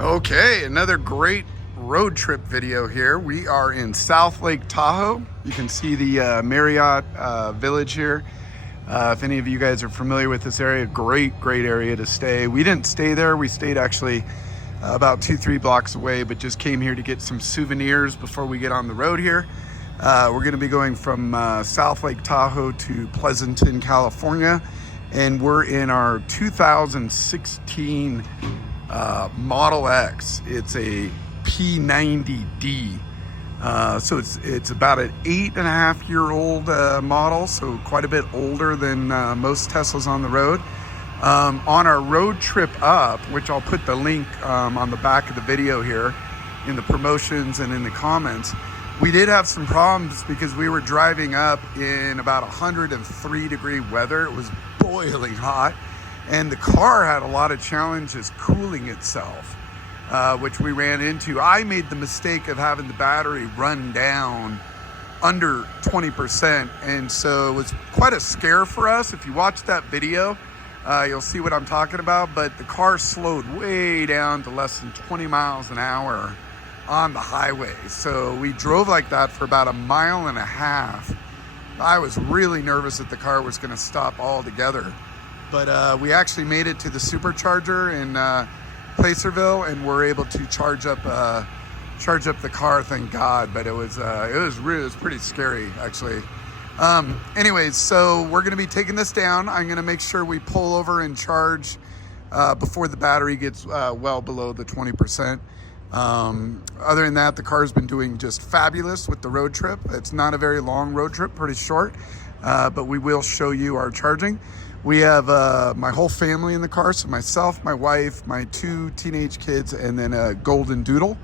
Okay, another great road trip video here. We are in South Lake Tahoe. You can see the Marriott Village here. If any of you guys are familiar with this area, great area to stay. We didn't stay there. We stayed actually about 2-3 blocks away, but just came here to get some souvenirs before we get on the road here. We're going to be going from South Lake Tahoe to Pleasanton, California, and we're in our 2016 Model X. It's a P90D. So it's about an 8.5-year-old model, so quite a bit older than most Teslas on the road. On our road trip up, which I'll put the link on the back of the video here in the promotions and in the comments, we did have some problems because we were driving up in about 103-degree weather. It was boiling hot, and the car had a lot of challenges cooling itself, which we ran into. I made the mistake of having the battery run down under 20%, and so it was quite a scare for us. If you watch that video, you'll see what I'm talking about, but the car slowed way down to less than 20 miles an hour on the highway. So we drove like that for about 1.5 miles. I was really nervous that the car was going to stop altogether, but we actually made it to the Supercharger in Placerville, and we're able to charge up the car, thank God. But it was pretty scary, actually. Anyways, so we're going to be taking this down. I'm going to make sure we pull over and charge before the battery gets well below the 20%. Other than that, the car's been doing just fabulous with the road trip. It's not a very long road trip, pretty short, but we will show you our charging. We have my whole family in the car, so myself, my wife, my 2 teenage kids, and then a golden doodle,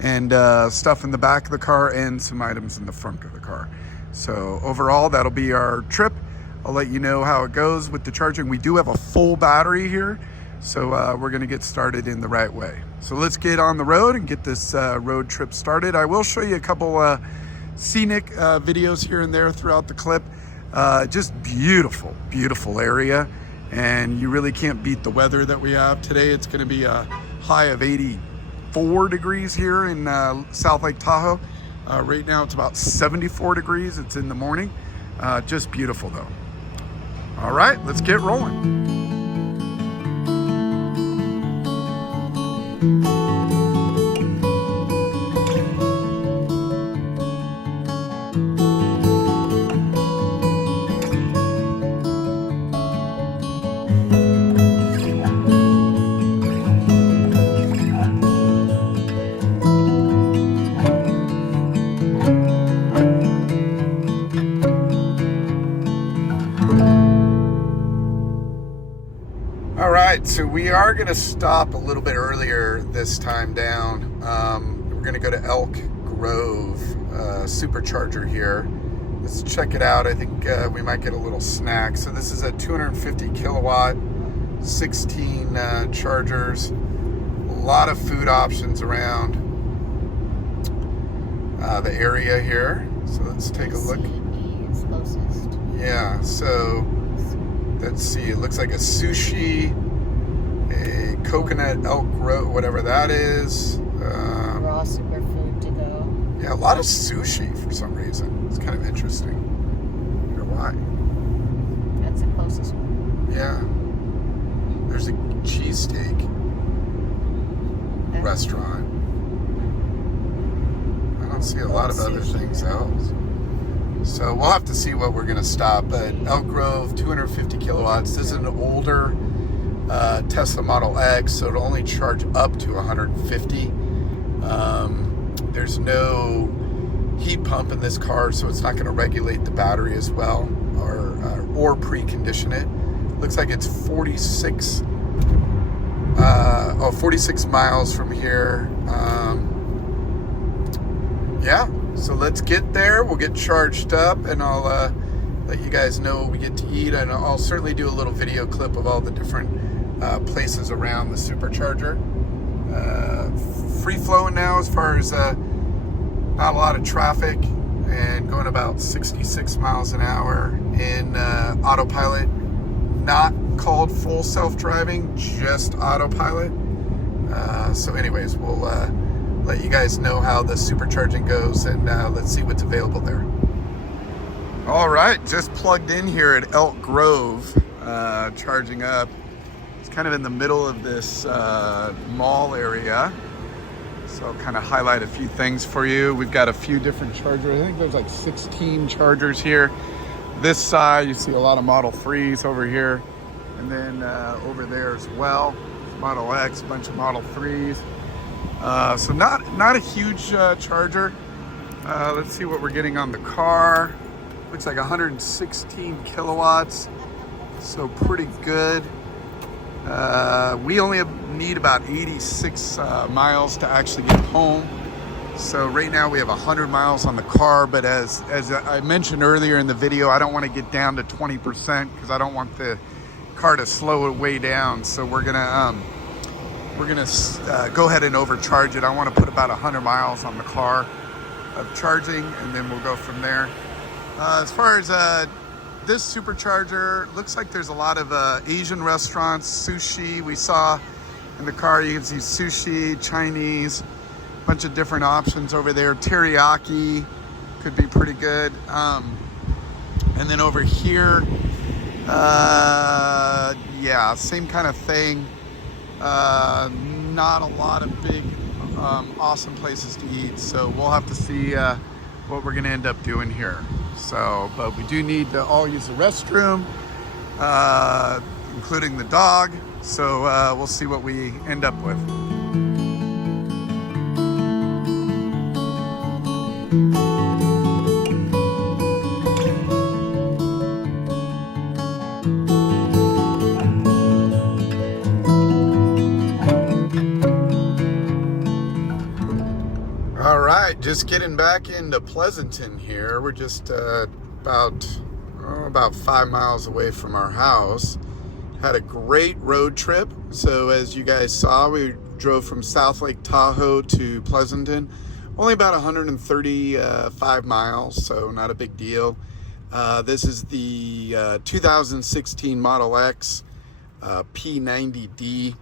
and stuff in the back of the car and some items in the front of the car. So overall, that'll be our trip. I'll let you know how it goes with the charging. We do have a full battery here, so we're gonna get started in the right way. So let's get on the road and get this road trip started. I will show you a couple scenic videos here and there throughout the clip. Just beautiful area, and you really can't beat the weather that we have today. It's gonna be a high of 84 degrees here in South Lake Tahoe. Right now it's about 74 degrees. It's in the morning. Just beautiful though. All right, let's get rolling. So we are going to stop a little bit earlier this time down. We're going to go to Elk Grove Supercharger here. Let's check it out. I think we might get a little snack. So this is a 250 kilowatt, 16 chargers. A lot of food options around the area here. So let's take a look. Yeah, so let's see. It looks like a sushi, a coconut Elk Grove, whatever that is. Raw superfood to go. Yeah, a lot of sushi for some reason. It's kind of interesting. I wonder why. That's the closest one. Yeah. There's a cheesesteak restaurant. I don't see a lot of other things else. So we'll have to see what we're going to stop. But Elk Grove, 250 kilowatts. This is an older Tesla Model X, so it'll only charge up to 150. There's no heat pump in this car, so it's not going to regulate the battery as well, or precondition it. Looks like it's 46 miles from here. Yeah, so let's get there. We'll get charged up, and I'll let you guys know what we get to eat, and I'll certainly do a little video clip of all the different places around the Supercharger. Free flowing now as far as not a lot of traffic, and going about 66 miles an hour in Autopilot. Not called full self-driving, just Autopilot. So anyways, we'll let you guys know how the supercharging goes, and let's see what's available there. All right, just plugged in here at Elk Grove, charging up. It's kind of in the middle of this mall area. So I'll kind of highlight a few things for you. We've got a few different chargers. I think there's like 16 chargers here. This side, you see a lot of Model 3s over here. And then over there as well, Model X, a bunch of Model 3s. So not a huge charger. Let's see what we're getting on the car. Looks like 116 kilowatts, so pretty good. We only need about 86 miles to actually get home. So right now we have 100 miles on the car, but as I mentioned earlier in the video, I don't want to get down to 20% because I don't want the car to slow it way down. So we're gonna go ahead and overcharge it. I want to put about 100 miles on the car of charging, and then we'll go from there. As far as this supercharger, looks like there's a lot of Asian restaurants, sushi. We saw in the car, you can see sushi, Chinese, a bunch of different options over there. Teriyaki could be pretty good. And then over here, yeah, same kind of thing. Not a lot of big, awesome places to eat. So we'll have to see what we're gonna end up doing here. So, but we do need to all use the restroom, including the dog. So we'll see what we end up with. All right, just getting back into Pleasanton here. We're just about 5 miles away from our house. Had a great road trip. So as you guys saw, we drove from South Lake Tahoe to Pleasanton. Only about 135 miles, so not a big deal. This is the 2016 Model X P90D.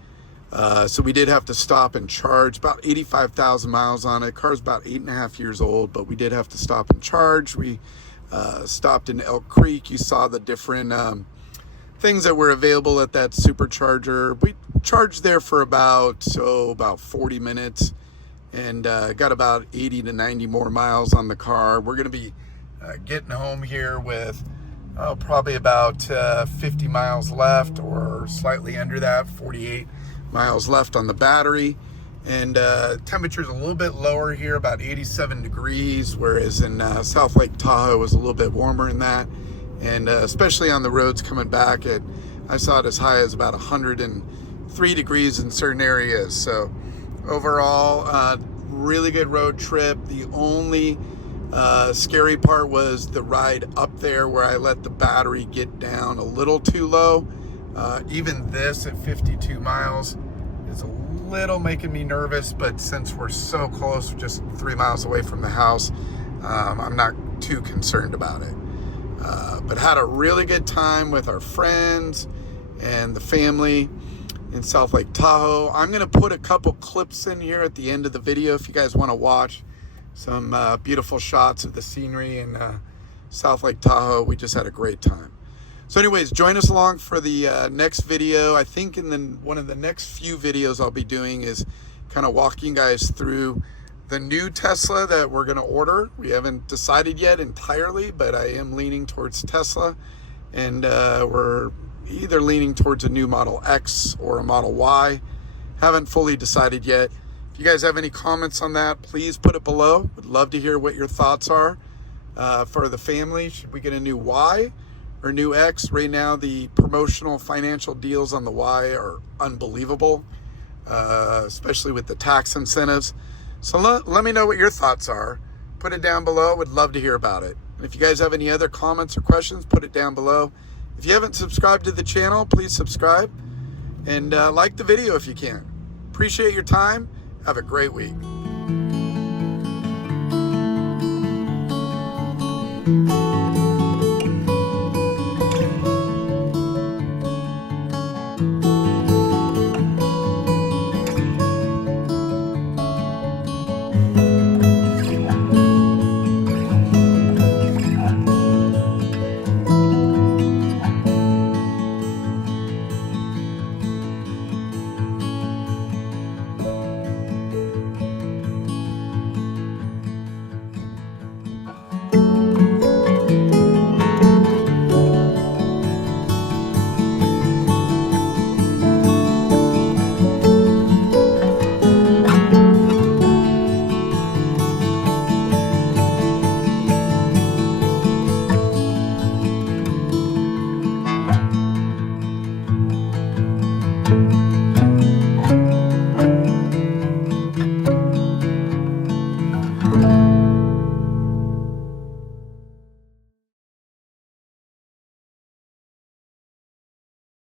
So we did have to stop and charge. About 85,000 miles on it. Car's about 8.5 years old, but we did have to stop and charge. We stopped in Elk Creek. You saw the different things that were available at that supercharger. We charged there for about 40 minutes and got about 80 to 90 more miles on the car. We're going to be getting home here with probably about 50 miles left, or slightly under that, 48 miles left on the battery. And temperature's a little bit lower here, about 87 degrees, whereas in South Lake Tahoe was a little bit warmer than that. And especially on the roads coming back, I saw it as high as about 103 degrees in certain areas. So overall, really good road trip. The only scary part was the ride up there, where I let the battery get down a little too low. Even this at 52 miles is a little making me nervous, but since we're so close, just 3 miles away from the house, I'm not too concerned about it. But had a really good time with our friends and the family in South Lake Tahoe. I'm going to put a couple clips in here at the end of the video if you guys want to watch some beautiful shots of the scenery in South Lake Tahoe. We just had a great time. So anyways, join us along for the next video. I think in one of the next few videos I'll be doing is kind of walking you guys through the new Tesla that we're going to order. We haven't decided yet entirely, but I am leaning towards Tesla, and we're either leaning towards a new Model X or a Model Y. Haven't fully decided yet. If you guys have any comments on that, please put it below. Would love to hear what your thoughts are for the family. Should we get a new Y or new X? Right now, the promotional financial deals on the Y are unbelievable, especially with the tax incentives. So let me know what your thoughts are. Put it down below. Would love to hear about it. And if you guys have any other comments or questions, put it down below. If you haven't subscribed to the channel, please subscribe and like the video if you can. Appreciate your time. Have a great week. you.